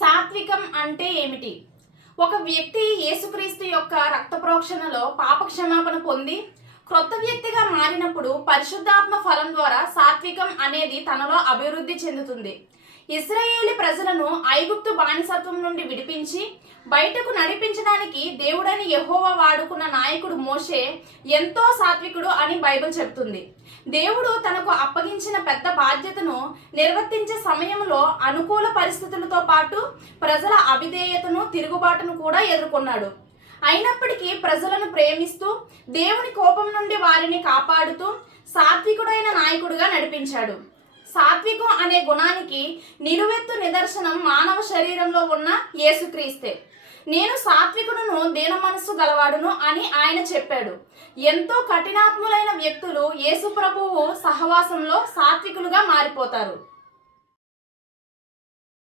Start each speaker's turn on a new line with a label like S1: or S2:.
S1: సాత్వికం అంటే ఏమిటి? ఒక వ్యక్తి యేసుక్రీస్తు యొక్క రక్త ప్రోక్షణలో పాపక్షమాపణ పొంది క్రొత్త వ్యక్తిగా మారినప్పుడు పరిశుద్ధాత్మ ఫలం ద్వారా సాత్వికం అనేది తనలో అభివృద్ధి చెందుతుంది. ఇస్రాయేలీ ప్రజలను ఐగుప్తు బానిసత్వం నుండి విడిపించి బయటకు నడిపించడానికి దేవుడని యెహోవా వాడుకున్న నాయకుడు మోషే ఎంతో సాత్వికుడు అని బైబిల్ చెప్తుంది. దేవుడు తనకు అప్పగించిన పెద్ద బాధ్యతను నిర్వర్తించే సమయంలో అనుకూల పరిస్థితులతో పాటు ప్రజల అవిధేయతను తిరుగుబాటును కూడా ఎదుర్కొన్నాడు. అయినప్పటికీ ప్రజలను ప్రేమిస్తూ దేవుని కోపం నుండి వారిని కాపాడుతూ సాత్వికుడైన నాయకుడిగా నడిపించాడు. సాత్వికం అనే గుణానికి నిలువెత్తు నిదర్శనం మానవ శరీరంలో ఉన్న యేసుక్రీస్తే. నేను సాత్వికుడును దీన మనస్సు గలవాడును అని ఆయన చెప్పాడు. ఎంతో కఠినాత్ములైన వ్యక్తులు యేసుప్రభువు సహవాసంలో సాత్వికులుగా మారిపోతారు.